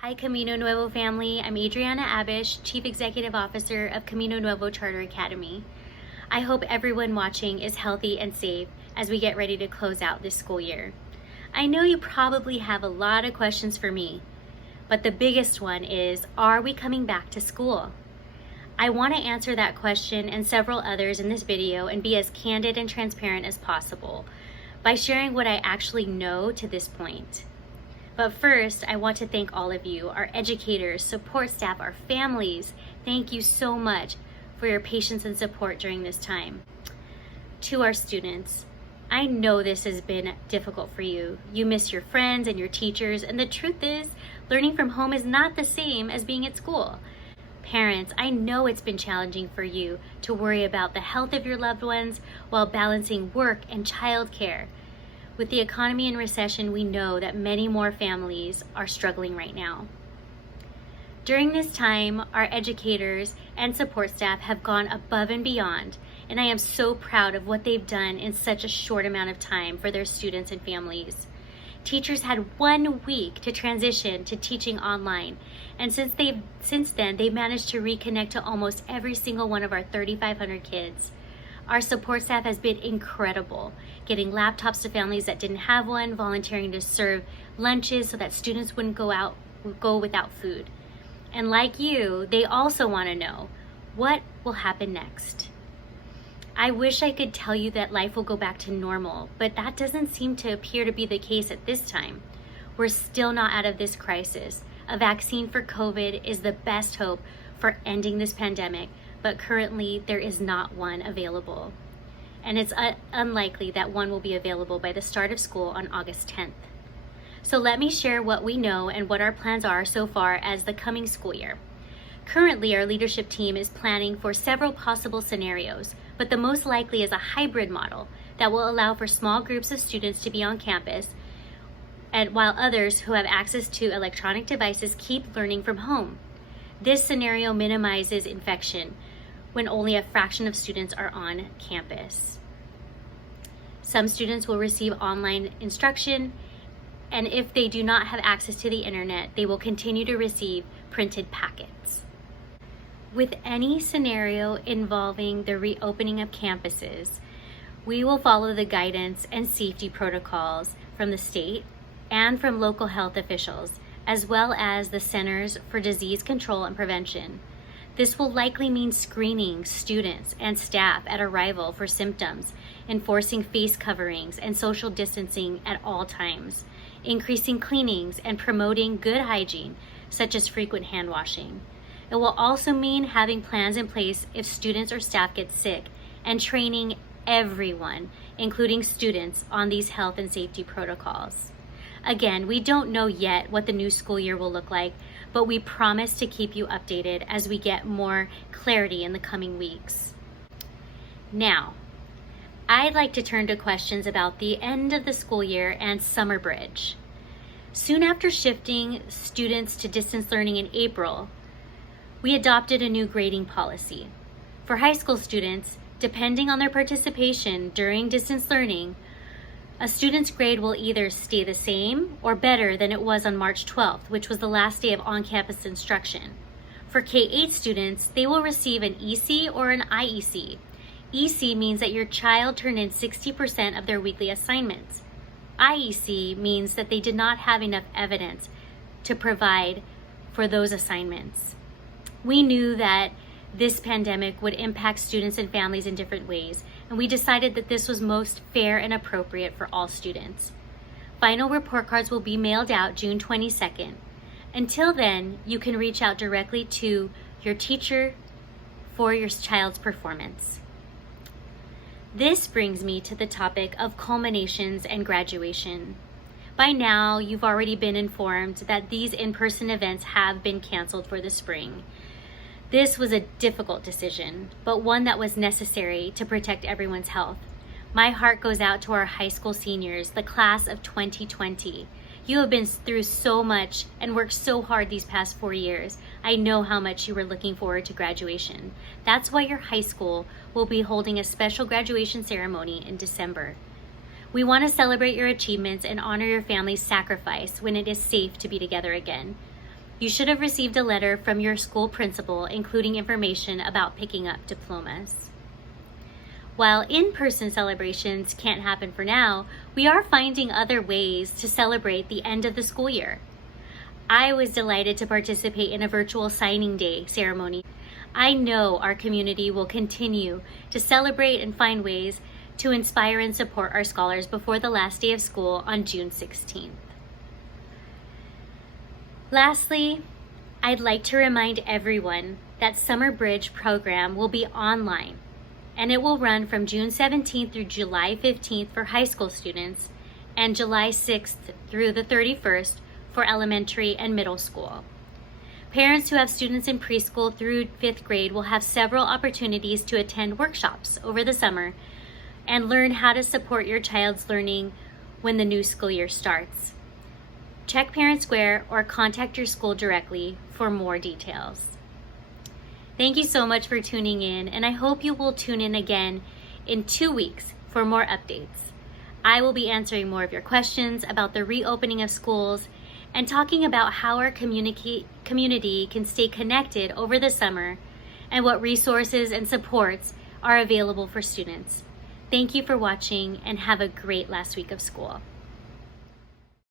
Hi Camino Nuevo family, I'm Adriana Abich, Chief Executive Officer of Camino Nuevo Charter Academy. I hope everyone watching is healthy and safe as we get ready to close out this school year. I know you probably have a lot of questions for me, but the biggest one is, are we coming back to school? I want to answer that question and several others in this video and be as candid and transparent as possible by sharing what I actually know to this point. But first, I want to thank all of you, our educators, support staff, our families. Thank you so much for your patience and support during this time. To our students, I know this has been difficult for you. You miss your friends and your teachers, and the truth is, learning from home is not the same as being at school. Parents, I know it's been challenging for you to worry about the health of your loved ones while balancing work and childcare. With the economy in recession, we know that many more families are struggling right now. During this time, our educators and support staff have gone above and beyond, and I am so proud of what they've done in such a short amount of time for their students and families. Teachers had 1 week to transition to teaching online, and since then, they've managed to reconnect to almost every single one of our 3,500 kids. Our support staff has been incredible, getting laptops to families that didn't have one, volunteering to serve lunches so that students wouldn't go without food. And like you, they also want to know, what will happen next? I wish I could tell you that life will go back to normal, but that doesn't seem to appear to be the case at this time. We're still not out of this crisis. A vaccine for COVID is the best hope for ending this pandemic, but currently there is not one available. And it's unlikely that one will be available by the start of school on August 10th. So let me share what we know and what our plans are so far as the coming school year. Currently, our leadership team is planning for several possible scenarios, but the most likely is a hybrid model that will allow for small groups of students to be on campus, and while others who have access to electronic devices keep learning from home. This scenario minimizes infection when only a fraction of students are on campus. Some students will receive online instruction, and if they do not have access to the internet, they will continue to receive printed packets. With any scenario involving the reopening of campuses, we will follow the guidance and safety protocols from the state and from local health officials, as well as the Centers for Disease Control and Prevention. This will likely mean screening students and staff at arrival for symptoms, enforcing face coverings and social distancing at all times, increasing cleanings and promoting good hygiene, such as frequent hand washing. It will also mean having plans in place if students or staff get sick and training everyone, including students, on these health and safety protocols. Again, we don't know yet what the new school year will look like, but we promise to keep you updated as we get more clarity in the coming weeks. Now, I'd like to turn to questions about the end of the school year and summer bridge. Soon after shifting students to distance learning in April, we adopted a new grading policy. For high school students, depending on their participation during distance learning, a student's grade will either stay the same or better than it was on March 12th, which was the last day of on-campus instruction. For K-8 students, they will receive an EC or an IEC. EC means that your child turned in 60% of their weekly assignments. IEC means that they did not have enough evidence to provide for those assignments. We knew that this pandemic would impact students and families in different ways, and we decided that this was most fair and appropriate for all students. Final report cards will be mailed out June 22nd. Until then, you can reach out directly to your teacher for your child's performance. This brings me to the topic of culminations and graduation. By now, you've already been informed that these in-person events have been canceled for the spring. This was a difficult decision, but one that was necessary to protect everyone's health. My heart goes out to our high school seniors, the class of 2020. You have been through so much and worked so hard these past 4 years. I know how much you were looking forward to graduation. That's why your high school will be holding a special graduation ceremony in December. We want to celebrate your achievements and honor your family's sacrifice when it is safe to be together again. You should have received a letter from your school principal including information about picking up diplomas. While in-person celebrations can't happen for now, we are finding other ways to celebrate the end of the school year. I was delighted to participate in a virtual signing day ceremony. I know our community will continue to celebrate and find ways to inspire and support our scholars before the last day of school on June 16th. Lastly, I'd like to remind everyone that Summer Bridge program will be online, and it will run from June 17th through July 15th for high school students and July 6th through the 31st for elementary and middle school. Parents who have students in preschool through 5th grade will have several opportunities to attend workshops over the summer and learn how to support your child's learning when the new school year starts. Check Parent Square or contact your school directly for more details. Thank you so much for tuning in, and I hope you will tune in again in 2 weeks for more updates. I will be answering more of your questions about the reopening of schools and talking about how our community can stay connected over the summer and what resources and supports are available for students. Thank you for watching and have a great last week of school.